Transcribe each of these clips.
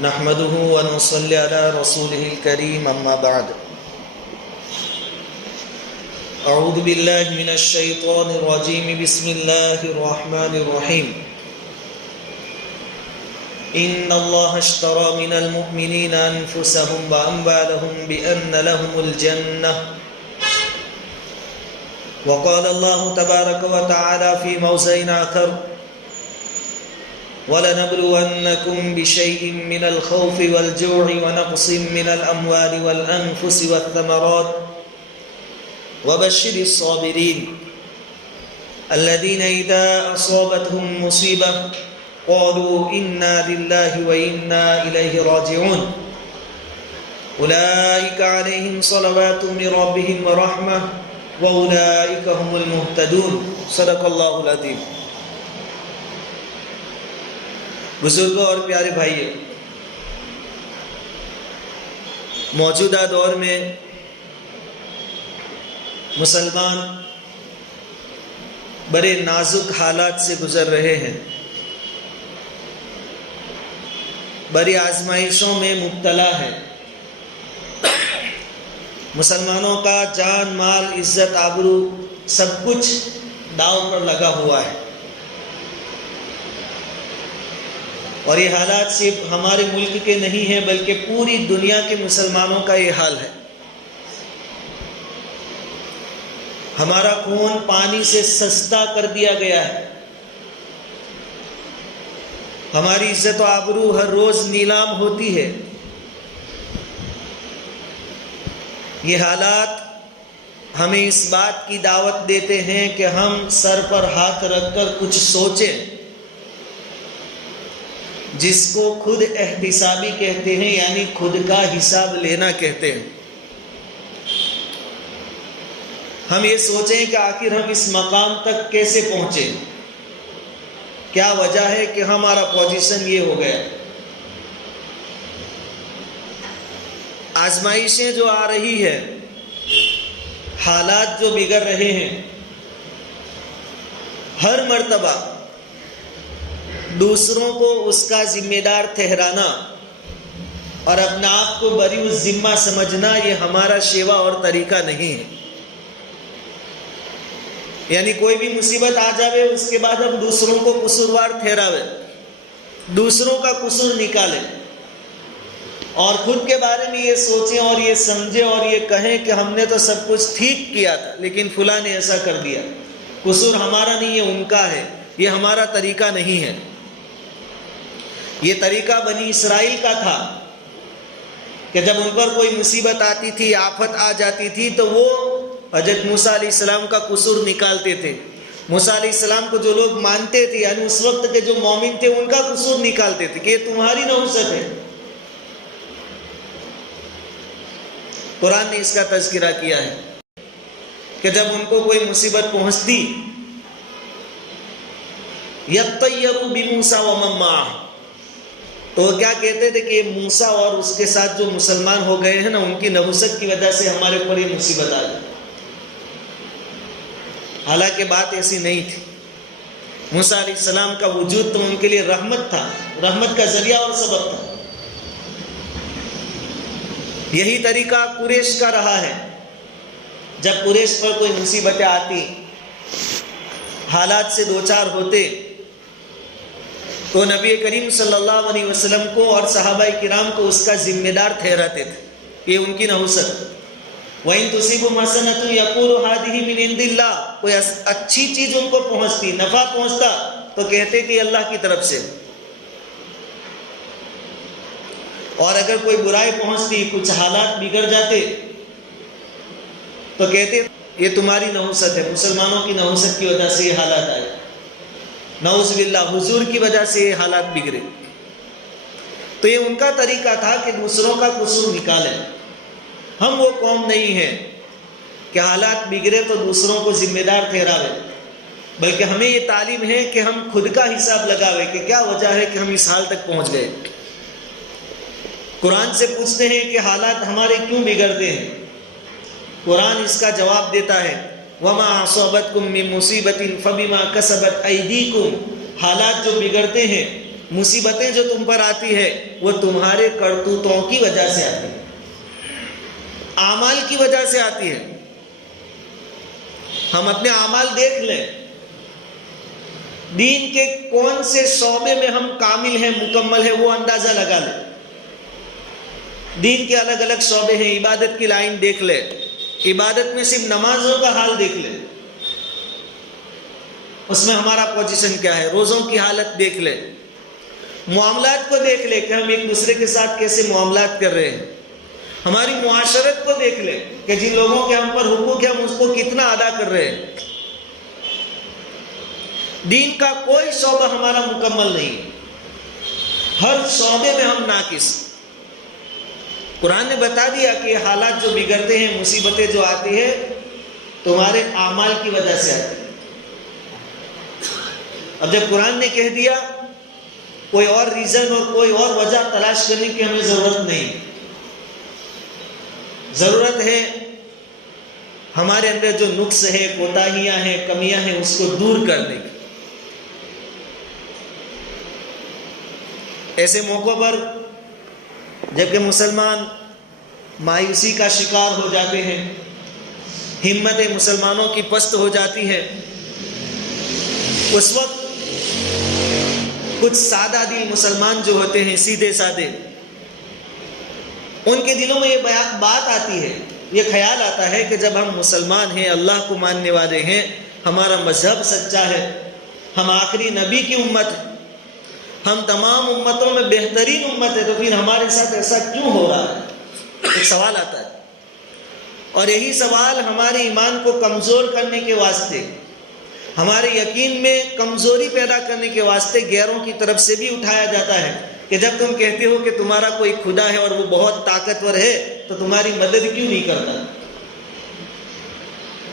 نحمده ونصلي على رسوله الكريم أما بعد أعوذ بالله من الشيطان الرجيم بسم الله الرحمن الرحيم إن الله اشترى من المؤمنين أنفسهم وأموالهم بأن لهم الجنة وقال الله تبارك وتعالى في موضع آخر وَلَنَبْلُوَنَّكُمْ بِشَيْءٍ مِّنَ الْخَوْفِ وَالْجُوعِ وَنَقْصٍ مِّنَ الْأَمْوَالِ وَالْأَنفُسِ وَالثَّمَرَاتِ وَبَشِّرِ الصَّابِرِينَ الَّذِينَ إِذَا أَصَابَتْهُم مُّصِيبَةٌ قَالُوا إِنَّا لِلَّهِ وَإِنَّا إِلَيْهِ راجعون أُولَٰئِكَ عَلَيْهِمْ صَلَوَاتٌ مِّن رَّبِّهِمْ وَرَحْمَةٌ وَأُولَٰئِكَ هُمُ الْمُهْتَدُونَ صدق اللہ العظیم۔ بزرگوں اور پیارے بھائیوں، موجودہ دور میں مسلمان بڑے نازک حالات سے گزر رہے ہیں، بڑی آزمائشوں میں مبتلا ہے۔ مسلمانوں کا جان، مال، عزت، آبرو سب کچھ داؤ پر لگا ہوا ہے، اور یہ حالات صرف ہمارے ملک کے نہیں ہیں بلکہ پوری دنیا کے مسلمانوں کا یہ حال ہے۔ ہمارا خون پانی سے سستا کر دیا گیا ہے، ہماری عزت و آبرو ہر روز نیلام ہوتی ہے۔ یہ حالات ہمیں اس بات کی دعوت دیتے ہیں کہ ہم سر پر ہاتھ رکھ کر کچھ سوچیں، جس کو خود احتسابی کہتے ہیں، یعنی خود کا حساب لینا کہتے ہیں۔ ہم یہ سوچیں کہ آخر ہم اس مقام تک کیسے پہنچے، کیا وجہ ہے کہ ہمارا پوزیشن یہ ہو گیا۔ آزمائشیں جو آ رہی ہے، حالات جو بگڑ رہے ہیں، ہر مرتبہ دوسروں کو اس کا ذمہ دار ٹھہرانا اور اپنا آپ کو بری الذمہ سمجھنا، یہ ہمارا شیوا اور طریقہ نہیں ہے۔ یعنی کوئی بھی مصیبت آ جاوے، اس کے بعد ہم دوسروں کو قصوروار ٹھہراوے، دوسروں کا قصور نکالے، اور خود کے بارے میں یہ سوچیں اور یہ سمجھیں اور یہ کہیں کہ ہم نے تو سب کچھ ٹھیک کیا تھا لیکن فلاں نے ایسا کر دیا، قصور ہمارا نہیں ہے، ان کا ہے۔ یہ ہمارا طریقہ نہیں ہے۔ یہ طریقہ بنی اسرائیل کا تھا کہ جب ان پر کوئی مصیبت آتی تھی، آفت آ جاتی تھی، تو وہ حضرت موسیٰ علیہ السلام کا قصور نکالتے تھے۔ موسیٰ علیہ السلام کو جو لوگ مانتے تھے، یعنی اس وقت کے جو مومن تھے، ان کا قصور نکالتے تھے کہ یہ تمہاری نحوست ہے۔ قرآن نے اس کا تذکرہ کیا ہے کہ جب ان کو کوئی مصیبت پہنچتی، یَطَّیَّرُوا بِمُوسَىٰ وَمَن مَّعَهُ، تو وہ کیا کہتے تھے کہ موسیٰ اور اس کے ساتھ جو مسلمان ہو گئے ہیں نا، ان کی نحوست کی وجہ سے ہمارے اوپر یہ مصیبت آ گئی۔ حالانکہ بات ایسی نہیں تھی۔ موسیٰ علیہ السلام کا وجود تو ان کے لیے رحمت تھا، رحمت کا ذریعہ اور سبب تھا۔ یہی طریقہ قریش کا رہا ہے۔ جب قریش پر کوئی مصیبتیں آتی، حالات سے دوچار ہوتے، تو نبی کریم صلی اللہ علیہ وسلم کو اور صحابہ کرام کو اس کا ذمہ دار ٹھہراتے تھے، یہ ان کی نحوست۔ وَإِن تُصِبْهُمْ حَسَنَةٌ يَقُولُوا هَٰذِهِ مِنْ عِندِ اللَّهِ، کوئی اچھی چیز ان کو پہنچتی، نفع پہنچتا، تو کہتے کہ اللہ کی طرف سے۔ اور اگر کوئی برائی پہنچتی، کچھ حالات بگڑ جاتے، تو کہتے یہ تمہاری نحوست ہے، مسلمانوں کی نحوست کی وجہ سے یہ حالات آئے، نعوذ باللہ، حضور کی وجہ سے یہ حالات بگڑے۔ تو یہ ان کا طریقہ تھا کہ دوسروں کا قصور نکالیں۔ ہم وہ قوم نہیں ہیں کہ حالات بگڑے تو دوسروں کو ذمہ دار ٹھہراوے، بلکہ ہمیں یہ تعلیم ہے کہ ہم خود کا حساب لگاوے کہ کیا وجہ ہے کہ ہم اس حال تک پہنچ گئے۔ قرآن سے پوچھتے ہیں کہ حالات ہمارے کیوں بگڑتے ہیں؟ قرآن اس کا جواب دیتا ہے، وَمَا أَصَابَتْكُم مِّن مُّصِيبَةٍ فَبِمَا كَسَبَتْ أَيْدِيكُمْ، حالات جو بگڑتے ہیں مصیبتیں جو تم پر آتی ہے وہ تمہارے کرتوتوں کی وجہ سے آتی ہے، اعمال کی وجہ سے آتی ہے۔ ہم اپنے اعمال دیکھ لیں، دین کے کون سے شعبے میں ہم کامل ہیں، مکمل ہیں، وہ اندازہ لگا لیں۔ دین کے الگ الگ شعبے ہیں، عبادت کی لائن دیکھ لیں، عبادت میں صرف نمازوں کا حال دیکھ لیں، اس میں ہمارا پوزیشن کیا ہے، روزوں کی حالت دیکھ لیں، معاملات کو دیکھ لیں کہ ہم ایک دوسرے کے ساتھ کیسے معاملات کر رہے ہیں، ہماری معاشرت کو دیکھ لیں کہ جن لوگوں کے ہم پر حقوق ہیں ہم اس کو کتنا ادا کر رہے ہیں۔ دین کا کوئی شعبہ ہمارا مکمل نہیں ہے، ہر شعبے میں ہم ناقص۔ قرآن نے بتا دیا کہ یہ حالات جو بگڑتے ہیں، مصیبتیں جو آتی ہیں، تمہارے اعمال کی وجہ سے آتی ہے۔ اب جب قرآن نے کہہ دیا، کوئی اور ریزن اور کوئی اور وجہ تلاش کرنے کی ہمیں ضرورت نہیں، ضرورت ہے ہمارے اندر جو نقص ہے، کوتاہیاں ہیں، کمیاں ہیں، اس کو دور کرنے کی۔ ایسے موقعوں پر جبکہ مسلمان مایوسی کا شکار ہو جاتے ہیں، ہمت مسلمانوں کی پست ہو جاتی ہے، اس وقت کچھ سادہ دل مسلمان جو ہوتے ہیں، سیدھے سادے، ان کے دلوں میں یہ بات آتی ہے، یہ خیال آتا ہے کہ جب ہم مسلمان ہیں، اللہ کو ماننے والے ہیں، ہمارا مذہب سچا ہے، ہم آخری نبی کی امت ہیں، ہم تمام امتوں میں بہترین امت ہے، تو پھر ہمارے ساتھ ایسا کیوں ہو رہا ہے؟ ایک سوال آتا ہے، اور یہی سوال ہمارے ایمان کو کمزور کرنے کے واسطے، ہمارے یقین میں کمزوری پیدا کرنے کے واسطے غیروں کی طرف سے بھی اٹھایا جاتا ہے کہ جب تم کہتے ہو کہ تمہارا کوئی خدا ہے اور وہ بہت طاقتور ہے، تو تمہاری مدد کیوں نہیں کرتا؟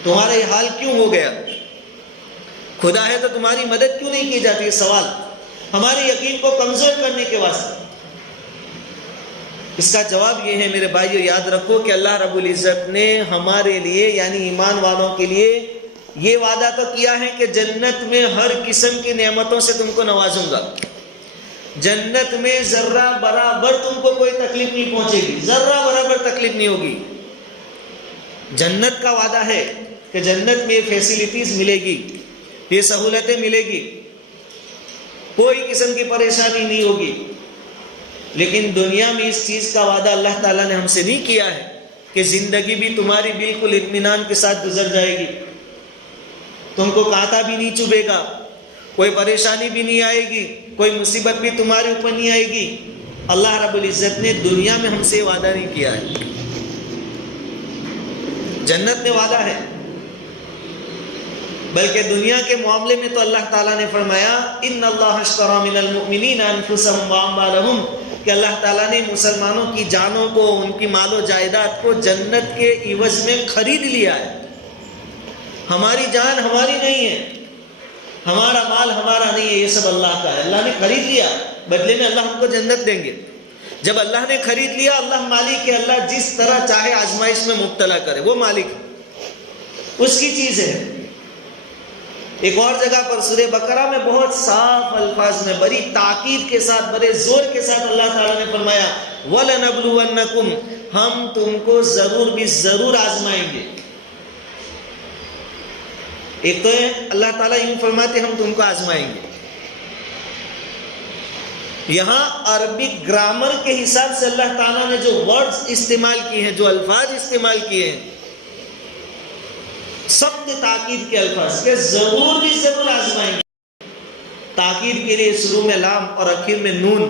تمہارا یہ حال کیوں ہو گیا؟ خدا ہے تو تمہاری مدد کیوں نہیں کی جاتی؟ یہ سوال ہمارے یقین کو کمزور کرنے کے واسطے۔ اس کا جواب یہ ہے میرے بھائیو، یاد رکھو کہ اللہ رب العزت نے ہمارے لیے یعنی ایمان والوں کے لیے یہ وعدہ تو کیا ہے کہ جنت میں ہر قسم کی نعمتوں سے تم کو نوازوں گا، جنت میں ذرہ برابر تم کو کوئی تکلیف نہیں پہنچے گی، ذرہ برابر تکلیف نہیں ہوگی۔ جنت کا وعدہ ہے کہ جنت میں یہ فیسلٹیز ملے گی، یہ سہولتیں ملے گی، کوئی قسم کی پریشانی نہیں ہوگی۔ لیکن دنیا میں اس چیز کا وعدہ اللہ تعالیٰ نے ہم سے نہیں کیا ہے کہ زندگی بھی تمہاری بالکل اطمینان کے ساتھ گزر جائے گی، تم کو کانٹا بھی نہیں چبھے گا، کوئی پریشانی بھی نہیں آئے گی، کوئی مصیبت بھی تمہارے اوپر نہیں آئے گی۔ اللہ رب العزت نے دنیا میں ہم سے وعدہ نہیں کیا ہے، جنت میں وعدہ ہے، بلکہ دنیا کے معاملے میں تو اللہ تعالیٰ نے فرمایا ان اللہ اشتری من المؤمنین انفسهم واموالهم، کہ اللہ تعالیٰ نے مسلمانوں کی جانوں کو، ان کی مال و جائیداد کو جنت کے عوض میں خرید لیا ہے۔ ہماری جان ہماری نہیں ہے، ہمارا مال ہمارا نہیں ہے، یہ سب اللہ کا ہے، اللہ نے خرید لیا، بدلے میں اللہ ہم کو جنت دیں گے۔ جب اللہ نے خرید لیا، اللہ مالک ہے، اللہ جس طرح چاہے آزمائش میں مبتلا کرے، وہ مالک ہے، اس کی چیز ہے۔ ایک اور جگہ پر سورہ بقرہ میں بہت صاف الفاظ میں بڑی تاکید کے ساتھ، بڑے زور کے ساتھ اللہ تعالیٰ نے فرمایا وَلَنَبْلُوَنَّكُمْ، ہم تم کو ضرور بھی ضرور آزمائیں گے۔ ایک تو ہے اللہ تعالیٰ یوں فرماتے ہم تم کو آزمائیں گے، یہاں عربی گرامر کے حساب سے اللہ تعالیٰ نے جو ورڈز استعمال کیے ہیں، جو الفاظ استعمال کیے ہیں، سخت تاکید کے الفاظ کہ ضرور بھی ضرور آزمائیں گے۔ تاکید کے لیے شروع میں لام اور آخر میں نون،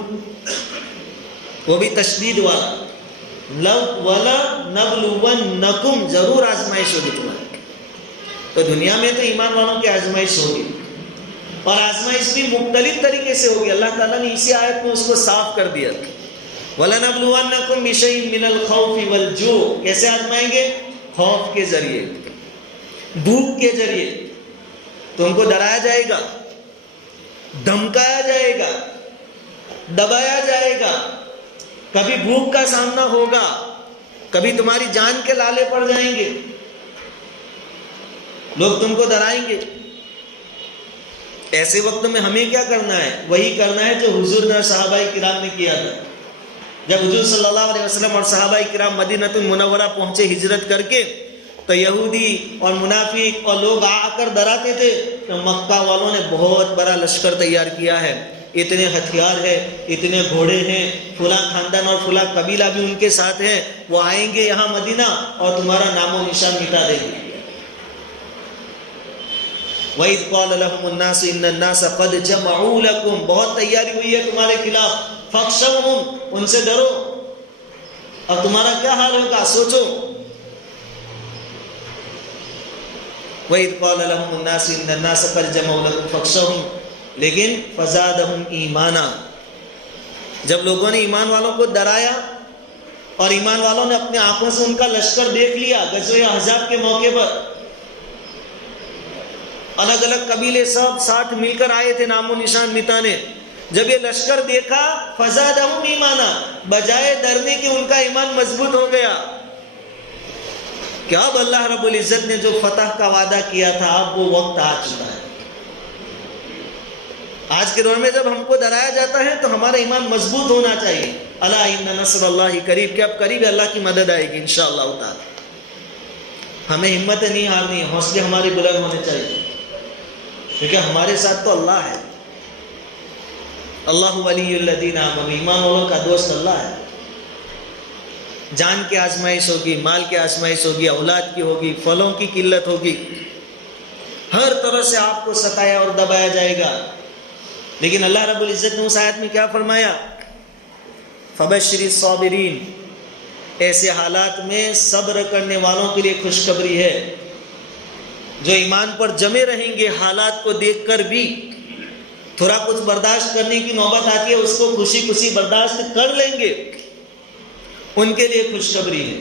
وہ بھی تشدید والا، وَلَنَبْلُوَنَّكُمْ، ضرور آزمائش ہوگی تمہاری۔ تو دنیا میں تو ایمان والوں کی آزمائش ہوگی، اور آزمائش بھی مختلف طریقے سے ہوگی۔ اللہ تعالیٰ نے اسی آیت میں اس کو صاف کر دیا، وَلَنَبْلُوَنَّكُمْ بِشَيْءٍ مِّنَ الْخَوْفِ وَالْجُوعِ، کیسے آزمائیں گے؟ خوف کے ذریعے، بھوک کے ذریعے، تم کو ڈرایا جائے گا، دھمکایا جائے گا، دبایا جائے گا، کبھی بھوک کا سامنا ہوگا، کبھی تمہاری جان کے لالے پڑ جائیں گے، لوگ تم کو ڈرائیں گے۔ ایسے وقت میں ہمیں کیا کرنا ہے؟ وہی کرنا ہے جو حضور نے صحابہ کرام نے کیا تھا. جب حضور صلی اللہ علیہ وسلم اور صحابہ کرام مدینہ المنورہ پہنچے ہجرت کر کے، تو یہودی اور منافق اور لوگ آ کر ڈراتے تھے کہ مکہ والوں نے بہت بڑا لشکر تیار کیا ہے، اتنے ہتھیار ہے، اتنے گھوڑے ہیں، فلاں خاندان اور فلاں قبیلہ بھی ان کے ساتھ ہے، وہ آئیں گے یہاں مدینہ اور تمہارا نام و نشان مٹا دیں گے. وَإِذْ قَالَ لَهُمُ النَّاسُ إِنَّ النَّاسَ قَدْ جَمَعُوا لَكُمْ، بہت تیاری ہوئی ہے تمہارے خلاف، فَاخْشَوْهُمْ، ان سے ڈرو. اور تمہارا کیا حال ہوگا سوچو. وَإِذْ قَالَ لَهُمُ النَّاسُ إِنَّ النَّاسَ قَدْ جَمَعُوا لَكُمْ فَاخْشَوْهُمْ، لیکن فَزَادَهُمْ إِيمَانًا، جب لوگوں نے ایمان والوں کو ڈرایا اور ایمان والوں نے اپنے آنکھوں سے ان کا لشکر دیکھ لیا غزوہ احزاب کے موقع پر، الگ الگ قبیلے سب ساتھ مل کر آئے تھے نام و نشان مٹانے. جب یہ لشکر دیکھا فزادہم ایمانا، بجائے ڈرنے کے ان کا ایمان مضبوط ہو گیا. کیا اب اللہ رب العزت نے جو فتح کا وعدہ کیا تھا اب وہ وقت آ چکا ہے. آج کے دور میں جب ہم کو ڈرایا جاتا ہے تو ہمارا ایمان مضبوط ہونا چاہیے. الا ان نصر اللہ قریب، کہ اب قریب اللہ کی مدد آئے گی انشاءاللہ تعالی. ہمیں ہمت نہیں ہارنی ہے، حوصلے ہمارے بلند ہونے چاہیے، کیونکہ ہمارے ساتھ تو اللہ ہے. اللہ ولی الذین آمنوا، ایمان والوں کا دوست اللہ ہے. جان کی آزمائش ہوگی، مال کی آزمائش ہوگی، اولاد کی ہوگی، پھلوں کی قلت ہوگی، ہر طرح سے آپ کو ستایا اور دبایا جائے گا. لیکن اللہ رب العزت نے اس آیت میں کیا فرمایا؟ فبشر الصابرین، ایسے حالات میں صبر کرنے والوں کے لیے خوشخبری ہے. جو ایمان پر جمے رہیں گے، حالات کو دیکھ کر بھی تھوڑا کچھ برداشت کرنے کی نوبت آتی ہے، اس کو خوشی خوشی برداشت کر لیں گے، ان کے لیے خوشخبری ہے.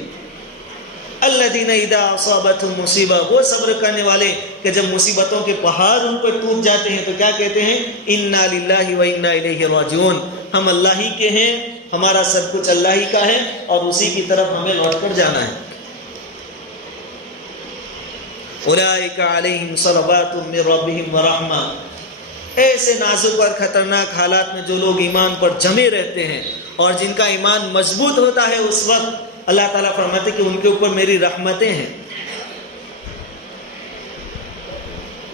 الذین اذا اصابتهم مصیبہ، وہ صبر کرنے والے کہ جب مصیبتوں کے پہاڑ ان پر ٹوٹ جاتے ہیں تو کیا کہتے ہیں؟ انا للہ و انا الیہ راجعون، ہم اللہ ہی کے ہیں، ہمارا سب کچھ اللہ ہی کا ہے اور اسی کی طرف ہمیں لوٹ کر جانا ہے. اولئک علیہم صلوات من ربہم ورحمہ، ایسے نازک اور خطرناک حالات میں جو لوگ ایمان پر جمے رہتے ہیں اور جن کا ایمان مضبوط ہوتا ہے، اس وقت اللہ تعالیٰ فرماتے کہ ان کے اوپر میری رحمتیں ہیں،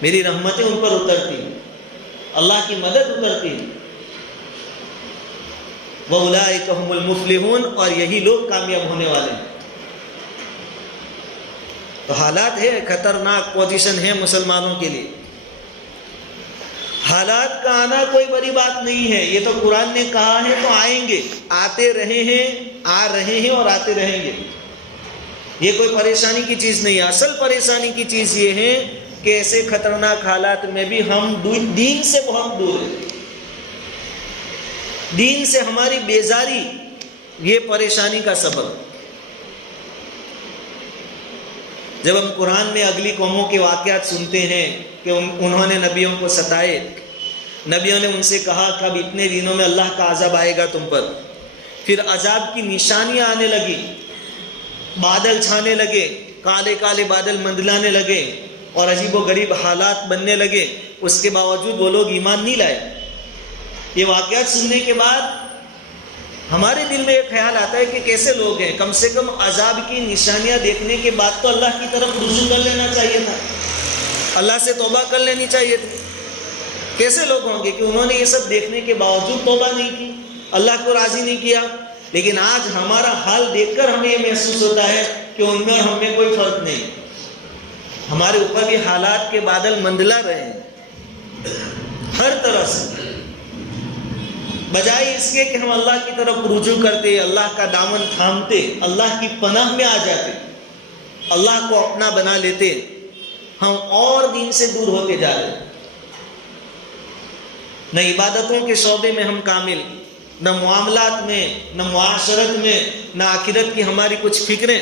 میری رحمتیں ان پر اترتی ہیں، اللہ کی مدد اترتی ہے. وَأُولَٰئِكَ هُمُ الْمُفْلِحُونَ، اور یہی لوگ کامیاب ہونے والے ہیں. تو حالات ہے، خطرناک پوزیشن ہے مسلمانوں کے لیے. حالات کا آنا کوئی بڑی بات نہیں ہے، یہ تو قرآن نے کہا ہے تو آئیں گے، آتے رہے ہیں، آ رہے ہیں اور آتے رہیں گے. یہ کوئی پریشانی کی چیز نہیں ہے. اصل پریشانی کی چیز یہ ہے کہ ایسے خطرناک حالات میں بھی ہم دین سے بہت دور ہیں. دین سے ہماری بیزاری یہ پریشانی کا سبب. جب ہم قرآن میں اگلی قوموں کے واقعات سنتے ہیں کہ انہوں نے نبیوں کو ستائے، نبیوں نے ان سے کہا کہ اب اتنے دنوں میں اللہ کا عذاب آئے گا تم پر، پھر عذاب کی نشانیاں آنے لگی، بادل چھانے لگے، کالے کالے بادل مندلانے لگے اور عجیب و غریب حالات بننے لگے، اس کے باوجود وہ لوگ ایمان نہیں لائے. یہ واقعات سننے کے بعد ہمارے دل میں ایک خیال آتا ہے کہ کیسے لوگ ہیں، کم سے کم عذاب کی نشانیاں دیکھنے کے بعد تو اللہ کی طرف رجوع کر لینا چاہیے تھا، اللہ سے توبہ کر لینی چاہیے تھی. کیسے لوگ ہوں گے کہ انہوں نے یہ سب دیکھنے کے باوجود توبہ نہیں کی، اللہ کو راضی نہیں کیا. لیکن آج ہمارا حال دیکھ کر ہمیں یہ محسوس ہوتا ہے کہ ان میں اور ہم میں کوئی فرق نہیں، ہمارے اوپر بھی حالات کے بادل مندلا رہے ہیں ہر طرح سے. بجائے اس کے کہ ہم اللہ کی طرف رجوع کرتے، اللہ کا دامن تھامتے، اللہ کی پناہ میں آ جاتے، اللہ کو اپنا بنا لیتے، ہم اور دین سے دور ہوتے جا رہے ہیں. نہ عبادتوں کے شعبے میں ہم کامل، نہ معاملات میں، نہ معاشرت میں، نہ آخرت کی ہماری کچھ فکریں.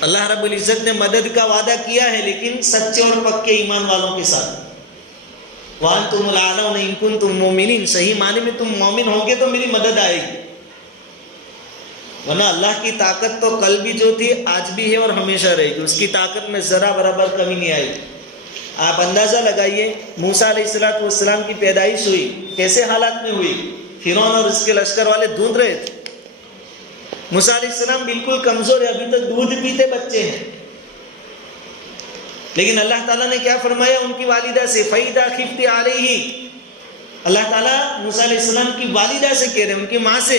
اللہ رب العزت نے مدد کا وعدہ کیا ہے لیکن سچے اور پکے ایمان والوں کے ساتھ. وَأَنْتُمُ الْأَعْلَوْنَ إِن كُنتُم مُؤْمِنِينَ، صحیح معنی میں تم مومن ہوگے تو میری مدد آئے گی، ورنہ اللہ کی طاقت تو کل بھی جو تھی آج بھی ہے اور ہمیشہ رہے گی، اس کی طاقت میں ذرا برابر کمی نہیں آئے گی. آپ اندازہ لگائیے موسیٰ علیہ السلام کی پیدائش ہوئی کیسے حالات میں ہوئی؟ فرعون اور اس کے لشکر والے ڈھونڈ رہے تھے. موسیٰ علیہ السلام بالکل کمزور ہے, ابھی تک دودھ پیتے بچے ہیں. لیکن اللہ تعالیٰ نے کیا فرمایا ان کی والدہ سے؟ فَإِذَا خِفْتِ عَلَيْهِ. اللہ تعالیٰ موسیٰ علیہ السلام کی والدہ سے کہہ رہے ہیں, ان کی ماں سے,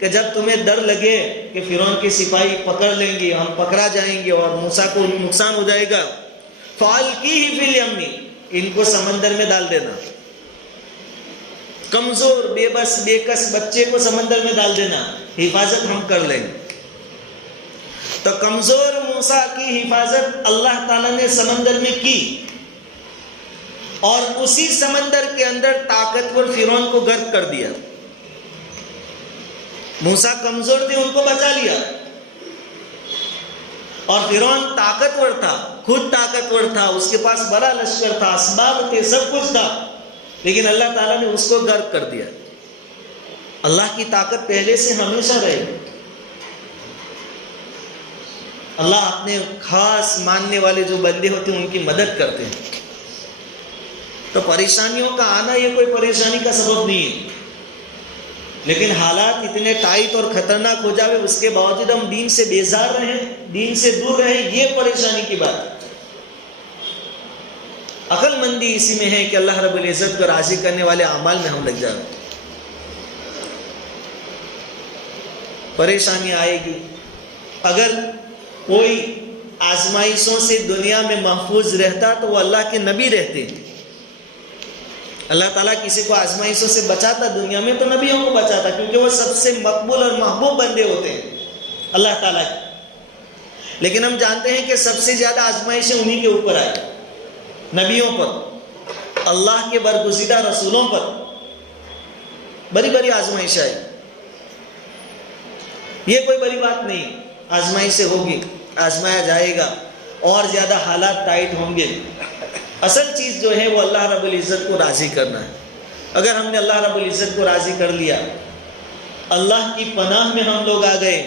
کہ جب تمہیں ڈر لگے کہ فرعون کے سپاہی پکڑ لیں گے, ہم پکڑا جائیں گے اور موسیٰ کو نقصان ہو جائے گا, فَأَلْقِيهِ فِي الْيَمِّ. ان کو سمندر میں ڈال دینا. کمزور بے بس بے کس بچے کو سمندر میں ڈال دینا, حفاظت ہم کر لیں گے. تو کمزور موسیٰ کی حفاظت اللہ تعالیٰ نے سمندر میں کی, اور اسی سمندر کے اندر طاقتور فرعون کو غرق کر دیا. موسیٰ کمزور تھے, ان کو بچا لیا, اور فرعون طاقتور تھا, خود طاقتور تھا, اس کے پاس بڑا لشکر تھا, اسباب تھے, سب کچھ تھا, لیکن اللہ تعالیٰ نے اس کو غرق کر دیا. اللہ کی طاقت پہلے سے ہمیشہ رہے گی. اللہ اپنے خاص ماننے والے جو بندے ہوتے ہیں ان کی مدد کرتے ہیں. تو پریشانیوں کا آنا یہ کوئی پریشانی کا سبب نہیں ہے, لیکن حالات اتنے ٹائٹ اور خطرناک ہو جاوے اس کے باوجود ہم دین سے بیزار رہیں, دین سے دور رہیں, یہ پریشانی کی بات ہے. عقل مندی اسی میں ہے کہ اللہ رب العزت کو راضی کرنے والے اعمال میں ہم لگ جائیں. پریشانی آئے گی. اگر کوئی آزمائشوں سے دنیا میں محفوظ رہتا تو وہ اللہ کے نبی رہتے. اللہ تعالیٰ کسی کو آزمائشوں سے بچاتا دنیا میں تو نبیوں کو بچاتا, کیونکہ وہ سب سے مقبول اور محبوب بندے ہوتے ہیں اللہ تعالیٰ کے. لیکن ہم جانتے ہیں کہ سب سے زیادہ آزمائشیں انہی کے اوپر آئی, نبیوں پر, اللہ کے برگزیدہ رسولوں پر بڑی بڑی آزمائش آئی. یہ کوئی بڑی بات نہیں, آزمائشیں ہوگی, آزمایا جائے گا, اور زیادہ حالات ٹائٹ ہوں گے. اصل چیز جو ہے وہ اللہ رب العزت کو راضی کرنا ہے. اگر ہم نے اللہ رب العزت کو راضی کر لیا, اللہ کی پناہ میں ہم لوگ آ گئے,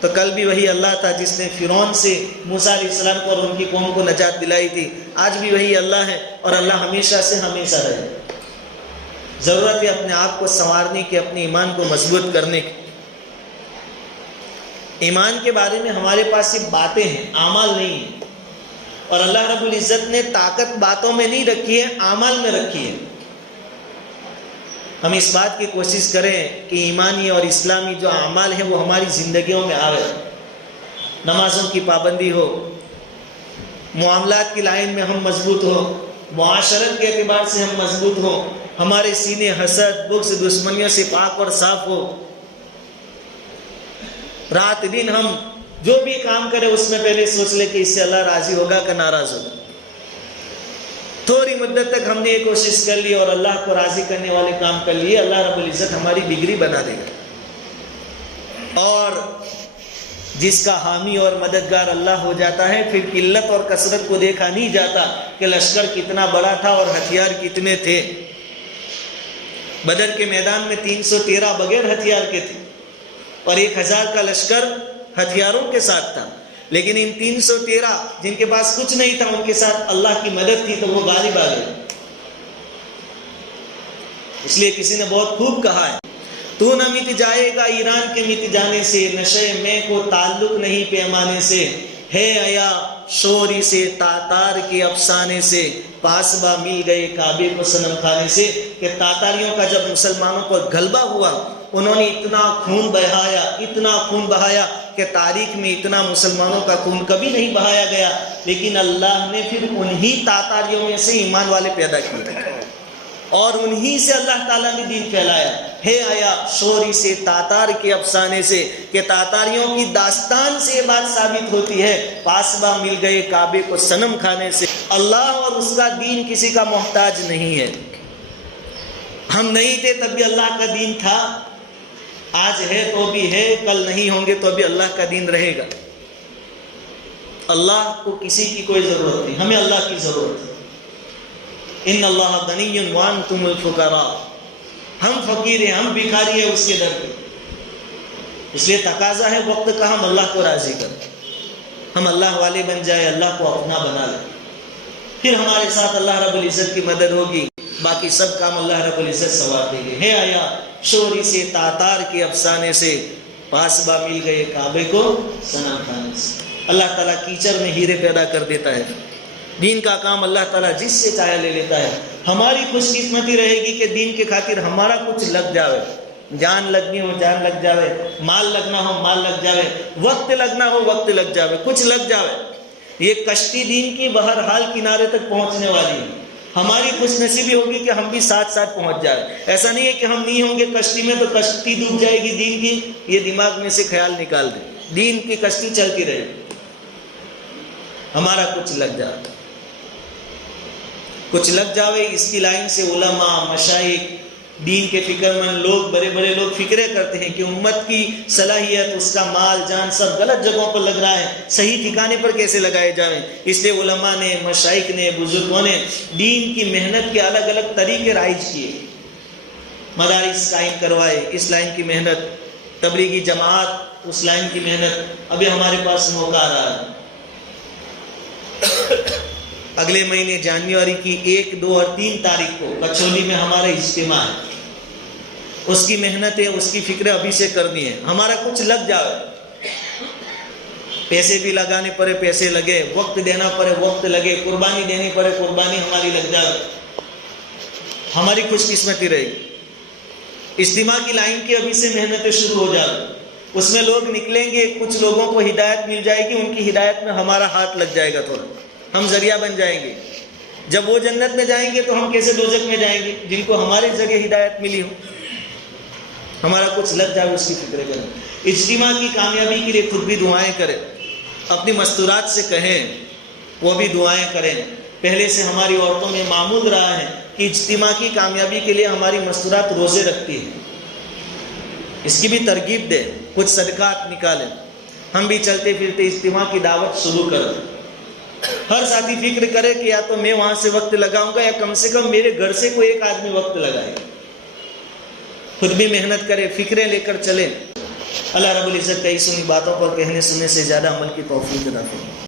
تو کل بھی وہی اللہ تھا جس نے فرعون سے موسیٰ علیہ السلام کو اور ان کی قوم کو نجات دلائی تھی. آج بھی وہی اللہ ہے, اور اللہ ہمیشہ سے ہمیشہ رہے. ضرورت ہے اپنے آپ کو سنوارنے کی, اپنے ایمان کو مضبوط کرنے کی. ایمان کے بارے میں ہمارے پاس صرف باتیں ہیں, اعمال نہیں ہیں. اور اللہ رب العزت نے طاقت باتوں میں نہیں رکھی ہے, اعمال میں رکھی ہے. ہم اس بات کی کوشش کریں کہ ایمانی اور اسلامی جو اعمال ہیں وہ ہماری زندگیوں میں آوے. نمازوں کی پابندی ہو, معاملات کی لائن میں ہم مضبوط ہو, معاشرت کے اعتبار سے ہم مضبوط ہو, ہمارے سینے حسد, بغض, دشمنیوں سے پاک اور صاف ہو. رات دن ہم جو بھی کام کرے اس میں پہلے سوچ لے کہ اس سے اللہ راضی ہوگا کہ ناراض ہوگا. تھوڑی مدت تک ہم نے یہ کوشش کر لی اور اللہ کو راضی کرنے والے کام کر لیے, اللہ رب العزت ہماری ڈگری بنا دے گا. اور جس کا حامی اور مددگار اللہ ہو جاتا ہے, پھر قلت اور کثرت کو دیکھا نہیں جاتا کہ لشکر کتنا بڑا تھا اور ہتھیار کتنے تھے. بدر کے میدان میں 313 بغیر ہتھیار کے تھے, اور 1000 کا لشکر ہتھیاروں کے ساتھ تھا. لیکن ان 313 جن کے پاس کچھ نہیں تھا, ان کے ساتھ اللہ کی مدد تھی تو وہ غالب آ گئے. اس لیے کسی نے بہت خوب کہا ہے, تو نہ مٹ جائے گا ایران کے مٹ جانے سے, نشے میں کو تعلق نہیں پیمانے سے, ہے آیا شوری سے تاتار کے افسانے سے, پاسبا مل گئے کعبے کو صنم کھانے سے. کہ تاتاریوں کا جب مسلمانوں پر غلبہ ہوا, انہوں نے اتنا خون بہایا کہ تاریخ میں اتنا مسلمانوں کا خون کبھی نہیں بہایا گیا. لیکن اللہ نے پھر انہی تاتاریوں میں سے ایمان والے پیدا کیے, اور انہی سے اللہ تعالیٰ نے دین پھیلایا. ہے آیا شوری سے تاتار کے افسانے سے, کہ تاتاریوں کی داستان سے یہ بات ثابت ہوتی ہے, پاسبا مل گئے کعبے کو صنم کھانے سے. اللہ اور اس کا دین کسی کا محتاج نہیں ہے. ہم نہیں تھے تب بھی اللہ کا دین تھا, آج ہے تو بھی ہے, کل نہیں ہوں گے تو بھی اللہ کا دین رہے گا. اللہ کو کسی کی کوئی ضرورت نہیں, ہمیں اللہ کی ضرورت ہے. ان اللہ غنی وانتم الفقراء, ہم فقیر ہیں, ہم بھکاری ہیں اس کے در پہ. اس لیے تقاضا ہے وقت کا ہم اللہ کو راضی کریں, ہم اللہ والے بن جائے, اللہ کو اپنا بنا لیں. پھر ہمارے ساتھ اللہ رب العزت کی مدد ہوگی، باقی سب کام اللہ رب العزت سنوار دیں گے۔ ہے آیا شوری سے تاتار کے افسانے سے، پاسبا مل گئے کعبے کو صنم کھانے سے۔ اللہ تعالیٰ کیچڑ میں ہیرے پیدا کر دیتا ہے۔ دین کا کام اللہ تعالیٰ جس سے چاہے لے لیتا ہے۔ ہماری خوش قسمتی رہے گی کہ دین کے خاطر ہمارا کچھ لگ جاوے، جان لگنی ہو جان لگ جاوے، مال لگنا ہو مال لگ جاوے، وقت لگنا ہو وقت لگ جاوے، کچھ لگ جاوے۔ یہ کشتی دین کی بہرحال کنارے تک پہنچنے والی ہے۔ ہماری خوش نصیبی ہوگی کہ ہم بھی ساتھ ساتھ پہنچ جائیں۔ ایسا نہیں ہے کہ ہم نہیں ہوں گے کشتی میں تو کشتی ڈوب جائے گی دین کی، یہ دماغ میں سے خیال نکال دیں۔ دین کی کشتی چلتی رہے گی، ہمارا کچھ لگ جائے، کچھ لگ جاوے۔ اس کی لائن سے علماء، مشائخ، دین کے فکر مند لوگ، بڑے بڑے لوگ فکرے کرتے ہیں کہ امت کی صلاحیت، اس کا مال جان سب غلط جگہوں پر لگ رہا ہے، صحیح ٹھکانے پر کیسے لگائے جائیں۔ اس لیے علماء نے، مشائخ نے، بزرگوں نے دین کی محنت کے الگ الگ طریقے رائج کیے، مدارس قائم کروائے، اس لائن کی محنت، تبلیغی جماعت، اس لائن کی محنت۔ ابھی ہمارے پاس موقع آ رہا ہے، اگلے مہینے جنوری کی 1، 2 اور 3 تاریخ کو کچھولی میں ہمارا اجتماع ہے۔ اس کی محنتیں، اس کی فکریں ابھی سے کرنی ہے۔ ہمارا کچھ لگ جائے، پیسے بھی لگانے پڑے پیسے لگے، وقت دینا پڑے وقت لگے، قربانی دینی پڑے قربانی ہماری لگ جائے، ہماری خوش قسمتی رہے گی۔ اجتماع کی لائن کی ابھی سے محنتیں شروع ہو جائیں، اس میں لوگ نکلیں گے، کچھ لوگوں کو ہدایت مل جائے گی، ان کی ہدایت میں ہمارا ہاتھ لگ جائے گا، تھوڑا ہم ذریعہ بن جائیں گے۔ جب وہ جنت میں جائیں گے تو ہم کیسے دوزخ میں جائیں گے، جن کو ہمارے ذریعے ہدایت ملی ہو۔ ہمارا کچھ لگ جائے اس کی فکر کریں۔ اجتماع کی کامیابی کے لیے خود بھی دعائیں کریں، اپنی مستورات سے کہیں وہ بھی دعائیں کریں۔ پہلے سے ہماری عورتوں میں معمول رہا ہے کہ اجتماع کی کامیابی کے لیے ہماری مستورات روزے رکھتی ہیں، اس کی بھی ترغیب دیں، کچھ صدقات نکالیں۔ ہم بھی چلتے پھرتے اجتماع کی دعوت شروع کریں۔ ہر ساتھی فکر کرے کہ یا تو میں وہاں سے وقت لگاؤں گا یا کم سے کم میرے گھر سے کوئی ایک آدمی وقت لگائے۔ خود بھی محنت کرے، فکریں لے کر چلے۔ اللہ رب العزت کئی سنی باتوں پر کہنے سننے سے زیادہ عمل کی توفیق عطا فرمائے۔